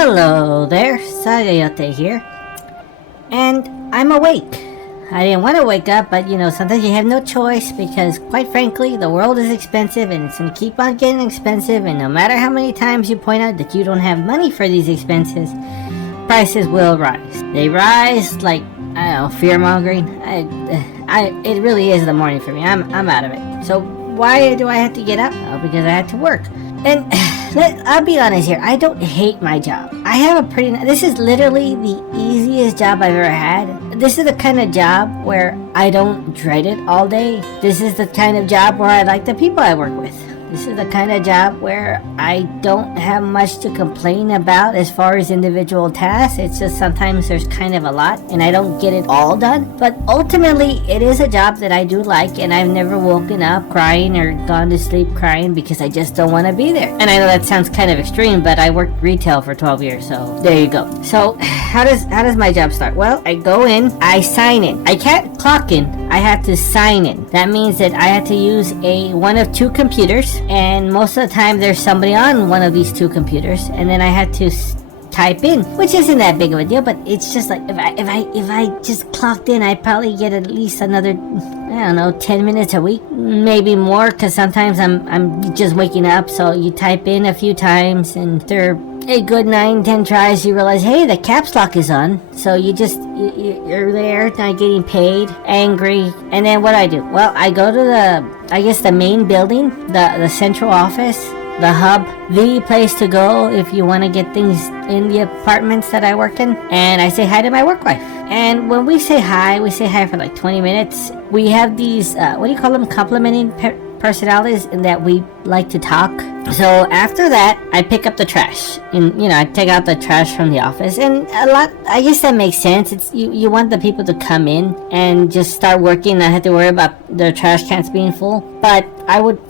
Hello there, Sayote here. And I'm awake. I didn't want to wake up, but sometimes you have no choice because, quite frankly, the world is expensive and it's going to keep on getting expensive. And no matter how many times you point out that you don't have money for these expenses, prices will rise. They rise like, I don't know, fear mongering. It really is the morning for me. I'm out of it. So why do I have to get up? Oh, because I had to work. And I'll be honest here, I don't hate my job. I have a this is literally the easiest job I've ever had. This is the kind of job where I don't dread it all day. This is the kind of job where I like the people I work with. This is the kind of job where I don't have much to complain about as far as individual tasks. It's just sometimes there's kind of a lot and I don't get it all done. But ultimately, it is a job that I do like, and I've never woken up crying or gone to sleep crying because I just don't want to be there. And I know that sounds kind of extreme, but I worked retail for 12 years, so there you go. So how does my job start? Well, I go in, I sign in. I can't clock in. I have to sign in. That means that I have to use one of two computers, and most of the time there's somebody on one of these two computers, and then I had to type in, which isn't that big of a deal, but it's just like if I just clocked in, I'd probably get at least another, I don't know, 10 minutes a week, maybe more, because sometimes I'm just waking up. So you type in a few times, and after a good 9-10 tries, you realize, hey, the caps lock is on. So you're there, not getting paid, angry, and then what do? Well, I go to the main building, the central office, the hub, the place to go if you want to get things in the apartments that I work in. And I say hi to my work wife. And when we say hi for like 20 minutes. We have these, complimenting personalities in that we like to talk. So after that, I pick up the trash. And, I take out the trash from the office. And I guess that makes sense. It's you want the people to come in and just start working, not have to worry about their trash cans being full. But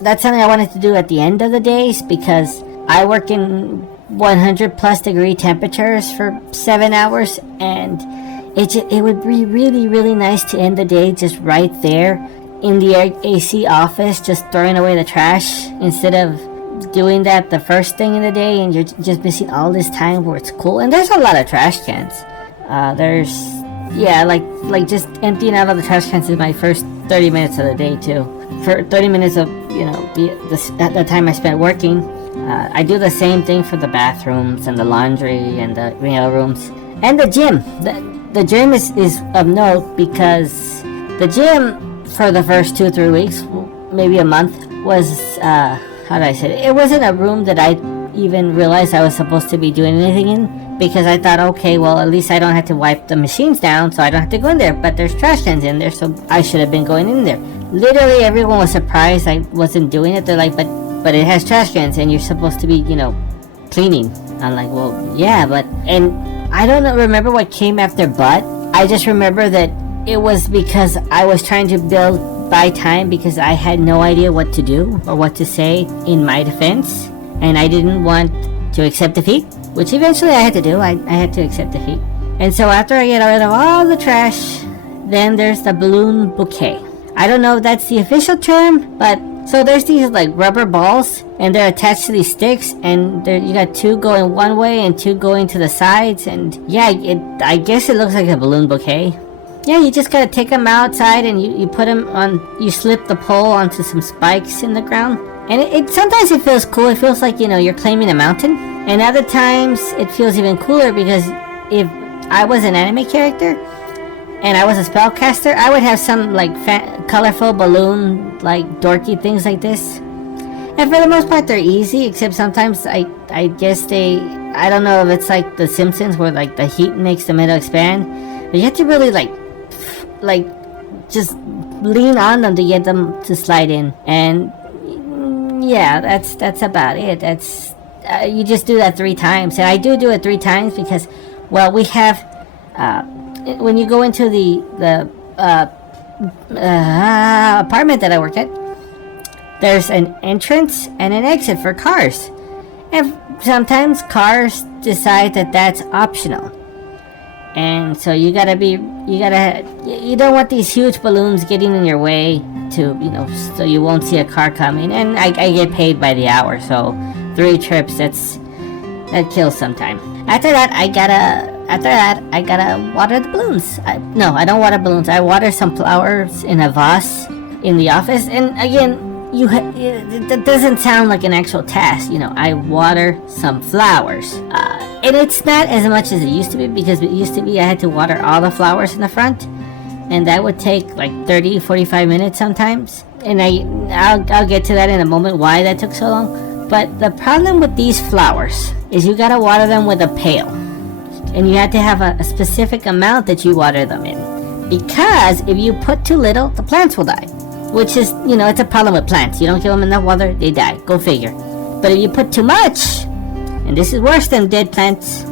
that's something I wanted to do at the end of the days, because I work in 100 plus degree temperatures for 7 hours, and it would be really, really nice to end the day just right there in the AC office, just throwing away the trash instead of doing that the first thing in the day, and you're just missing all this time where it's cool. And there's a lot of trash cans. Like just emptying out all the trash cans is my first 30 minutes of the day too. For 30 minutes of the time I spent working, I do the same thing for the bathrooms and the laundry and the rooms and the gym. The gym is of note because the gym for the first 2-3 weeks, maybe a month, was it wasn't a room that I even realized I was supposed to be doing anything in, because I thought, okay, well, at least I don't have to wipe the machines down, so I don't have to go in there. But there's trash cans in there, so I should have been going in there. Literally everyone was surprised I wasn't doing it. They're like, but it has trash cans and you're supposed to be cleaning. I'm like, well, yeah, and I don't remember what came after but. I just remember that it was because I was trying to buy time, because I had no idea what to do or what to say in my defense, and I didn't want to accept defeat, which eventually I had to do. I had to accept defeat. And so after I get rid of all the trash, then there's the balloon bouquet. I don't know if that's the official term, but so there's these like rubber balls, and they're attached to these sticks, and you got 2 going one way and 2 going to the sides, and yeah, I guess it looks like a balloon bouquet. Yeah, you just gotta take them outside, and you put them on, you slip the pole onto some spikes in the ground. And it sometimes it feels cool. It feels like, you're claiming a mountain. And other times it feels even cooler, because if I was an anime character and I was a spellcaster, I would have some like colorful balloon, like dorky things like this. And for the most part, they're easy, except sometimes I guess I don't know if it's like The Simpsons, where like the heat makes the metal expand. But you have to really like just lean on them to get them to slide in. And yeah, that's about it. That's you just do that 3 times, and I do it 3 times because, well, we have when you go into the apartment that I work at, there's an entrance and an exit for cars, and sometimes cars decide that that's optional. And so you don't want these huge balloons getting in your way so you won't see a car coming. And I get paid by the hour, so 3 trips, that's that kills sometime. After that, I gotta water the balloons. No, I don't water balloons. I water some flowers in a vase in the office. And again, that doesn't sound like an actual task. I water some flowers. And it's not as much as it used to be, because it used to be I had to water all the flowers in the front, and that would take like 30-45 minutes sometimes. And I'll get to that in a moment, why that took so long. But the problem with these flowers is you gotta water them with a pail, and you have to have a specific amount that you water them in, because if you put too little, the plants will die. Which is, it's a problem with plants. You don't give them enough water, they die. Go figure. But if you put too much, and this is worse than dead plants,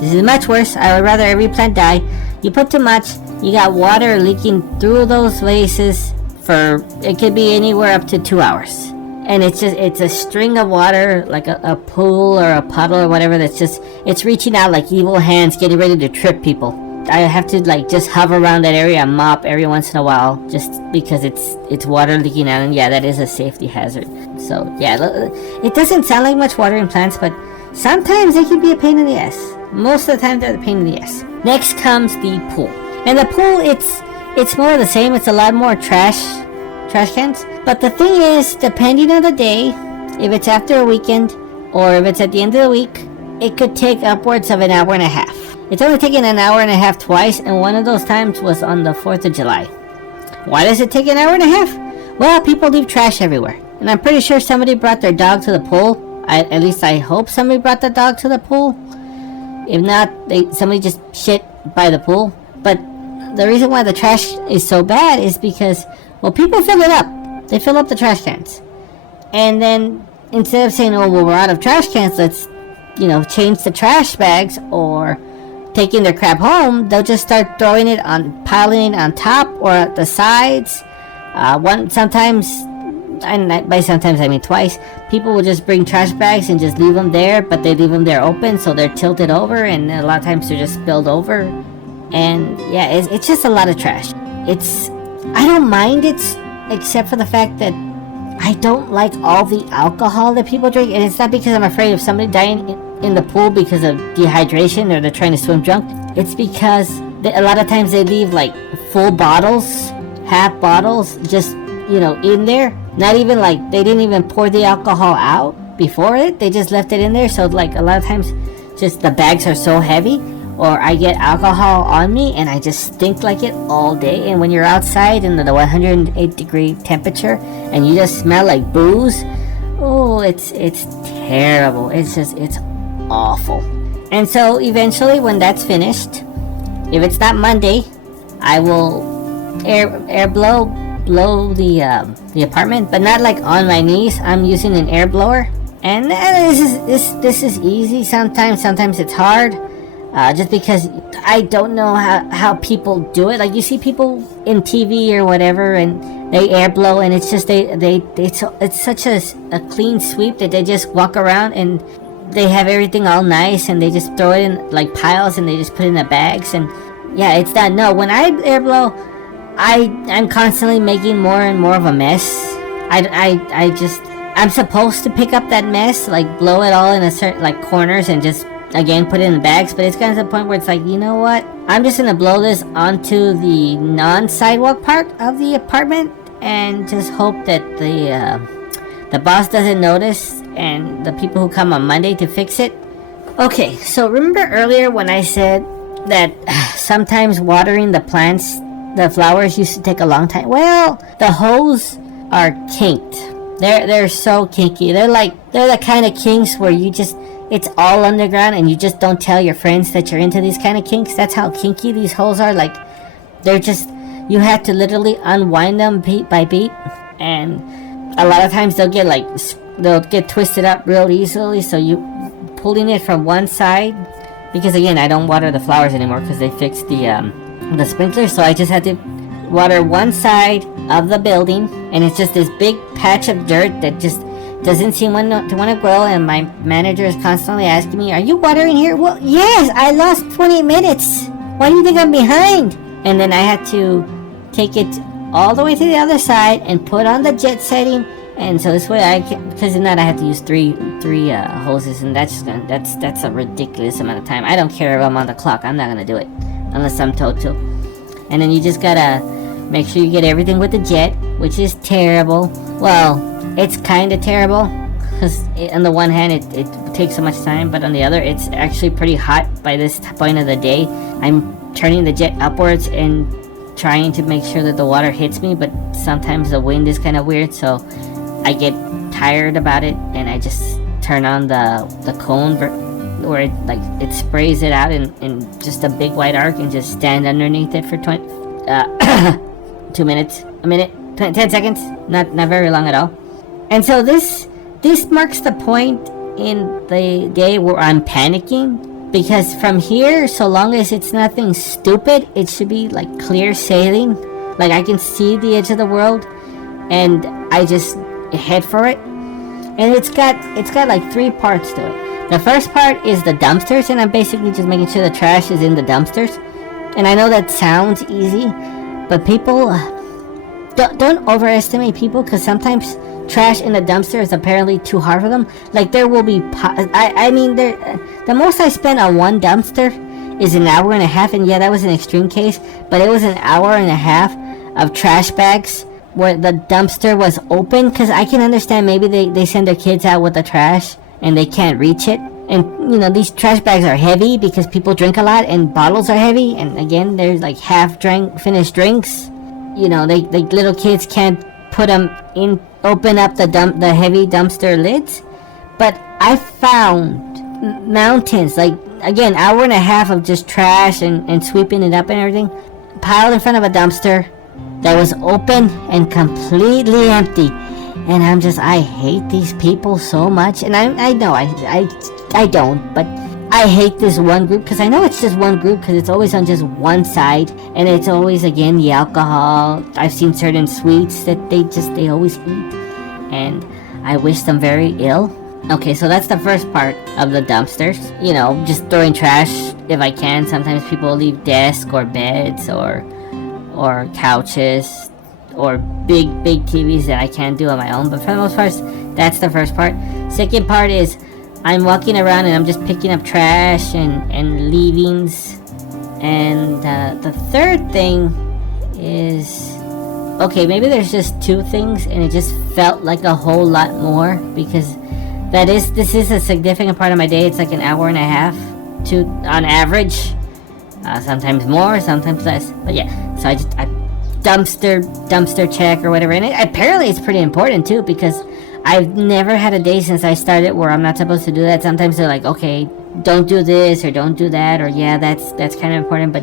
this is much worse. I would rather every plant die. You put too much, you got water leaking through those vases for, it could be anywhere up to 2 hours. And it's a string of water, like a pool or a puddle or whatever, it's reaching out like evil hands getting ready to trip people. I have to just hover around that area and mop every once in a while, just because it's water leaking out, and yeah, that is a safety hazard. So yeah, it doesn't sound like much watering plants, but sometimes they can be a pain in the ass. Most of the time they're a pain in the ass. Next comes the pool. And the pool, it's more of the same. It's a lot more trash cans. But the thing is, depending on the day, if it's after a weekend or if it's at the end of the week, it could take upwards of an hour and a half. It's only taken an hour and a half twice, and one of those times was on the 4th of July. Why does it take an hour and a half? Well, people leave trash everywhere. And I'm pretty sure somebody brought their dog to the pool. At least I hope somebody brought the dog to the pool. If not, somebody just shit by the pool. But the reason why the trash is so bad is because, well, people fill it up. They fill up the trash cans. And then instead of saying, oh, well, we're out of trash cans, let's, change the trash bags or taking their crap home, they'll just start piling it on top or at the sides. Sometimes, and by sometimes I mean twice, people will just bring trash bags and just leave them there, but they leave them there open, so they're tilted over, and a lot of times they're just spilled over. And yeah, it's just a lot of trash. I don't mind it, except for the fact that I don't like all the alcohol that people drink, and it's not because I'm afraid of somebody dying in the pool because of dehydration or they're trying to swim drunk. It's because a lot of times they leave full bottles, half bottles, just in there. Not even they didn't even pour the alcohol out before it. They just left it in there. So a lot of times, just the bags are so heavy, or I get alcohol on me and I just stink like it all day. And when you're outside in the 108-degree temperature and you just smell like booze, oh, it's terrible. It's awful. And so eventually, when that's finished, if it's not Monday, I will air blow the apartment, but not on my knees. I'm using an air blower, and this is easy. Sometimes it's hard, just because I don't know how people do it. You see people in TV or whatever, and they air blow, and it's just it's such a clean sweep that they just walk around and they have everything all nice, and they just throw it in piles, and they just put it in the bags, and yeah, it's done. No, when I air blow, I'm constantly making more and more of a mess. I'm supposed to pick up that mess, blow it all in a certain corners, and just again put it in the bags. But it's gotten to the point where it's you know what? I'm just gonna blow this onto the non-sidewalk part of the apartment, and just hope that the boss doesn't notice, and the people who come on Monday to fix it. Okay, so remember earlier when I said that sometimes watering the plants, the flowers, used to take a long time? Well, the hose are kinked. They're so kinky. They're the kind of kinks where it's all underground, and you just don't tell your friends that you're into these kind of kinks. That's how kinky these holes are. They're just, you have to literally unwind them beat by beat, and a lot of times they'll get twisted up real easily, so you pulling it from one side, because again, I don't water the flowers anymore because they fixed the sprinkler, so I just had to water one side of the building, and it's just this big patch of dirt that just doesn't seem to want to grow, and my manager is constantly asking me, are you watering here? Well, yes, I lost 20 minutes. Why do you think I'm behind? And then I had to take it all the way to the other side and put on the jet setting And so this way I can, because if not I have to use three hoses, and that's a ridiculous amount of time. I don't care if I'm on the clock. I'm not gonna do it unless I'm told to. And then you just gotta make sure you get everything with the jet, which is terrible. Well, it's kind of terrible because on the one hand it takes so much time, but on the other it's actually pretty hot by this point of the day. I'm turning the jet upwards and trying to make sure that the water hits me, but sometimes the wind is kind of weird, so I get tired about it, and I just turn on the cone where it sprays it out in just a big white arc, and just stand underneath it for 2 minutes, a minute, 10 seconds, not very long at all. And so this marks the point in the day where I'm panicking, because from here, so long as it's nothing stupid, it should be like clear sailing. Like I can see the edge of the world, and I just head for it. And it's got like 3 parts to it. The first part is the dumpsters, and I'm basically just making sure the trash is in the dumpsters. And I know that sounds easy, but people don't overestimate people, because sometimes trash in the dumpster is apparently too hard for them. Like there will be the most I spent on one dumpster is an hour and a half, and yeah, that was an extreme case, but it was an hour and a half of trash bags where the dumpster was open, because I can understand maybe they send their kids out with the trash and they can't reach it. And these trash bags are heavy because people drink a lot, and bottles are heavy, and again there's like finished drinks. They little kids can't put them in, open up the heavy dumpster lids. But I found mountains, like again, hour and a half of just trash and sweeping it up and everything, piled in front of a dumpster that was open and completely empty. And I hate these people so much. And I know I don't, but I hate this one group, because I know it's just one group, because it's always on just one side, and it's always, again, the alcohol. I've seen certain sweets that they always eat, and I wish them very ill. Okay, so that's the first part of the dumpsters. Just throwing trash if I can. Sometimes people leave desks or beds or couches or big TVs that I can't do on my own. But for the most part, that's the first part. Second part is I'm walking around and I'm just picking up trash and leavings. And the third thing is, okay, maybe there's just 2 things, and it just felt like a whole lot more, because this is a significant part of my day. It's like an hour and a half on average, sometimes more, sometimes less. But yeah, so I dumpster check or whatever, and apparently it's pretty important too, because I've never had a day since I started where I'm not supposed to do that. Sometimes they're like, okay, don't do this or don't do that, or yeah, that's kind of important, but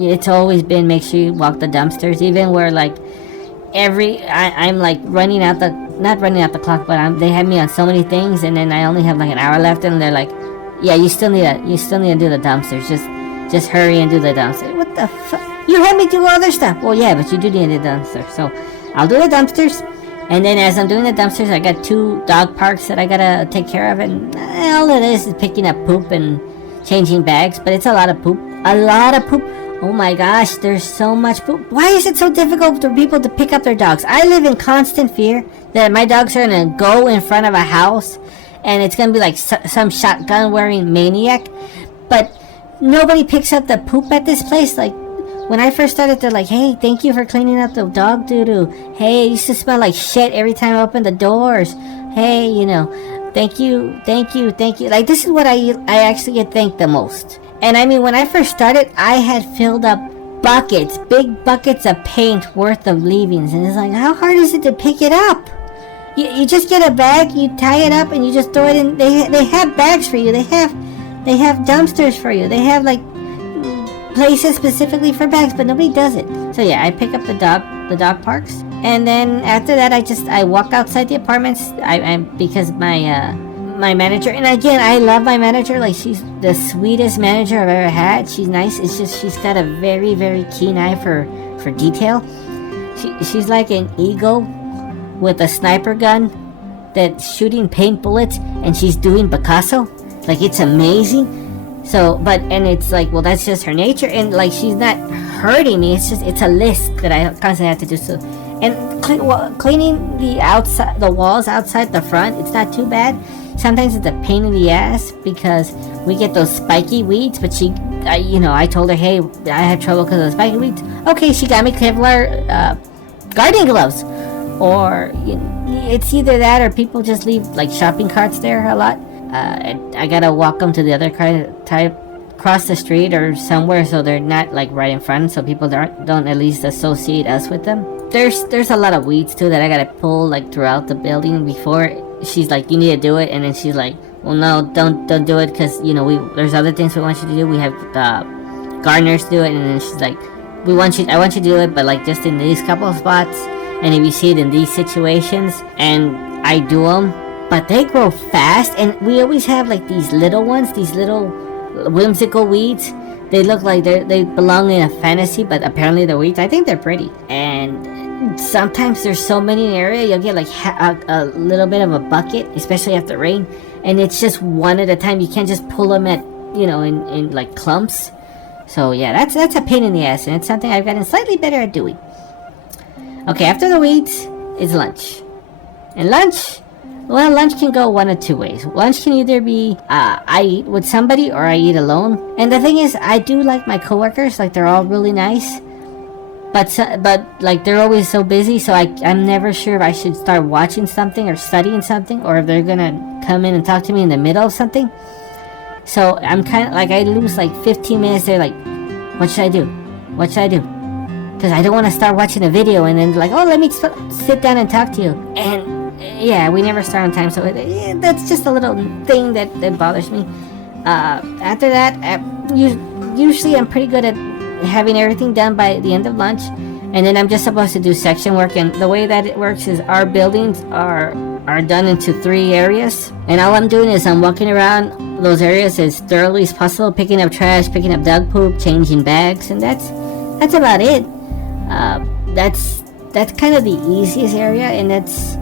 it's always been make sure you walk the dumpsters, even where like I'm like not running out the clock, but they have me on so many things, and then I only have like an hour left, and they're like, yeah, you still need to do the dumpsters, just hurry and do the dumpsters. What the fuck? You had me do other stuff. Well, yeah, but you do need the dumpsters, so I'll do the dumpsters. And then as I'm doing the dumpsters, I got 2 dog parks that I gotta take care of, and all it is picking up poop and changing bags, but it's a lot of poop. Oh my gosh, there's so much poop. Why is it so difficult for people to pick up their dogs? I live in constant fear that my dogs are gonna go in front of a house and it's gonna be like some shotgun wearing maniac. But nobody picks up the poop at this place. Like, when I first started, they're like, hey, thank you for cleaning up the dog doo-doo. Hey, it used to smell like shit every time I opened the doors. Hey, thank you. Like, this is what I actually get thanked the most. And I mean, when I first started, I had filled up big buckets of paint worth of leavings. And it's like, how hard is it to pick it up? You just get a bag, you tie it up, and you just throw it in. They have bags for you. They have dumpsters for you. They have, like, places specifically for bags, but nobody does it. So yeah, I pick up the dog parks, and then after that I walk outside the apartments. Because my manager, and again, I love my manager, like, she's the sweetest manager I've ever had. She's nice. It's just she's got a very, very keen eye for detail. She's like an eagle with a sniper gun that's shooting paint bullets, and she's doing Picasso. Like, it's amazing. So, and it's like, well, that's just her nature, and like, she's not hurting me. It's a list that I constantly have to do. So, And cleaning the outside, the walls outside the front, it's not too bad. Sometimes it's a pain in the ass because we get those spiky weeds. But I told her, hey, I have trouble because of the spiky weeds. Okay, she got me Kevlar gardening gloves. Or it's either that or people just leave like shopping carts there a lot. I gotta walk them to the other type across the street or somewhere so they're not like right in front, so people don't at least associate us with them. There's a lot of weeds too that I gotta pull like throughout the building before she's like, you need to do it, and then she's like, well, no, don't do it because there's other things we want you to do. We have gardeners do it, and then she's like, I want you to do it, but like just in these couple of spots, and if you see it in these situations, and I do them, but they grow fast, and we always have like these little ones, these little whimsical weeds. They look like they belong in a fantasy, but apparently they're weeds. I think they're pretty, and sometimes there's so many in the area, you'll get like a little bit of a bucket, especially after rain, and it's just one at a time. You can't just pull them at in like clumps. So yeah, that's a pain in the ass, and it's something I've gotten slightly better at doing. Okay, after the weeds is lunch, and lunch can go one of two ways. Lunch can either be I eat with somebody or I eat alone. And the thing is, I do like my coworkers, like they're all really nice, but like they're always so busy, so I'm never sure if I should start watching something or studying something, or if they're gonna come in and talk to me in the middle of something. So I'm kind of like, I lose like 15 minutes there, like, what should I do? Because I don't want to start watching a video and then like, oh, let me sit down and talk to you. And yeah, we never start on time, so that's just a little thing that bothers me. After that, usually I'm pretty good at having everything done by the end of lunch, and then I'm just supposed to do section work. And the way that it works is our buildings are done into 3 areas, and all I'm doing is I'm walking around those areas as thoroughly as possible, picking up trash, picking up dog poop, changing bags, and that's about it. That's kind of the easiest area, and that's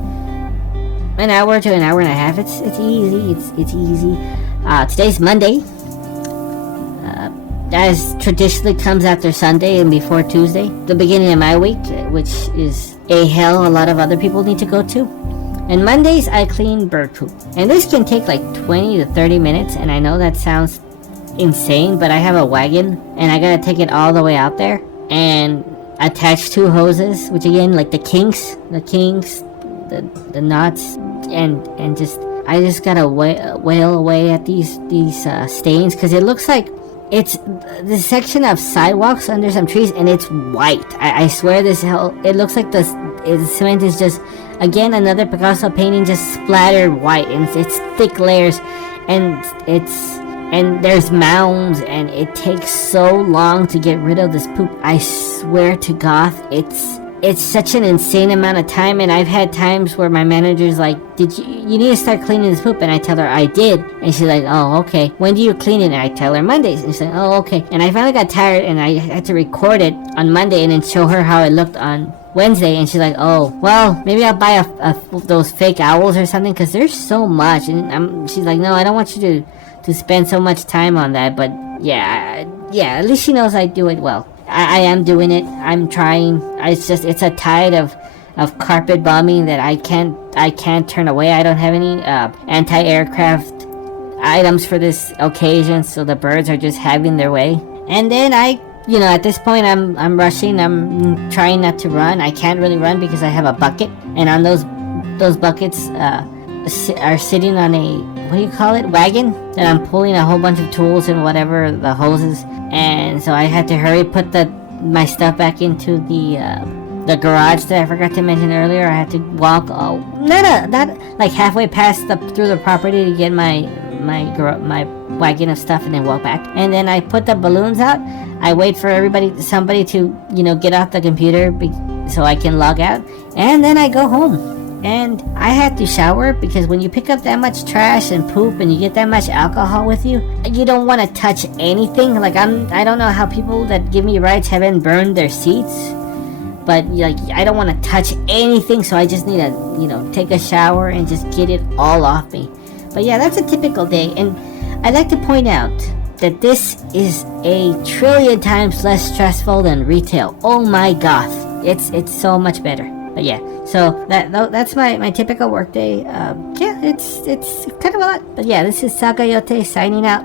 an hour to an hour and a half. It's easy. It's easy. Today's Monday. As traditionally comes after Sunday and before Tuesday, the beginning of my week, which is a hell a lot of other people need to go to. And Mondays I clean bird poop, and this can take like 20 to 30 minutes, and I know that sounds insane, but I have a wagon and I gotta take it all the way out there and attach 2 hoses, which again, like the kinks, the knots, and just I just gotta wail away at these stains, because it looks like it's the section of sidewalks under some trees, and it's white. I swear it looks like the cement is just, again, another Picasso painting just splattered white, and it's thick layers, and there's mounds, and it takes so long to get rid of this poop. I swear to God, it's such an insane amount of time, and I've had times where my manager's like, you need to start cleaning this poop, and I tell her I did, and she's like, oh, okay, when do you clean it? And I tell her Mondays, and she's like, oh, okay. And I finally got tired, and I had to record it on Monday and then show her how it looked on Wednesday, and she's like, oh, well, maybe I'll buy those fake owls or something, because there's so much. And she's like, no, I don't want you to spend so much time on that. But yeah, at least she knows I do it well. I am doing it. I'm trying. It's a tide of carpet bombing that I can't turn away. I don't have any anti-aircraft items for this occasion, so the birds are just having their way. And then at this point I'm rushing. I'm trying not to run. I can't really run because I have a bucket, and on those buckets are sitting on a, what do you call it, wagon, that I'm pulling a whole bunch of tools and whatever, the hoses. And so I had to hurry, put my stuff back into the garage that I forgot to mention earlier. I had to walk not like halfway through the property to get my wagon of stuff, and then walk back. And then I put the balloons out. I wait for somebody to get off the computer so I can log out, and then I go home. And I had to shower, because when you pick up that much trash and poop and you get that much alcohol with you, you don't want to touch anything. Like I don't know how people that give me rides haven't burned their seats, but like I don't want to touch anything, so I just need to take a shower and just get it all off me. But yeah, that's a typical day, and I'd like to point out that this is a trillion times less stressful than retail. Oh my God, it's so much better. But yeah, so that's my typical workday. Yeah, it's kind of a lot. But yeah, this is Sagayote signing out.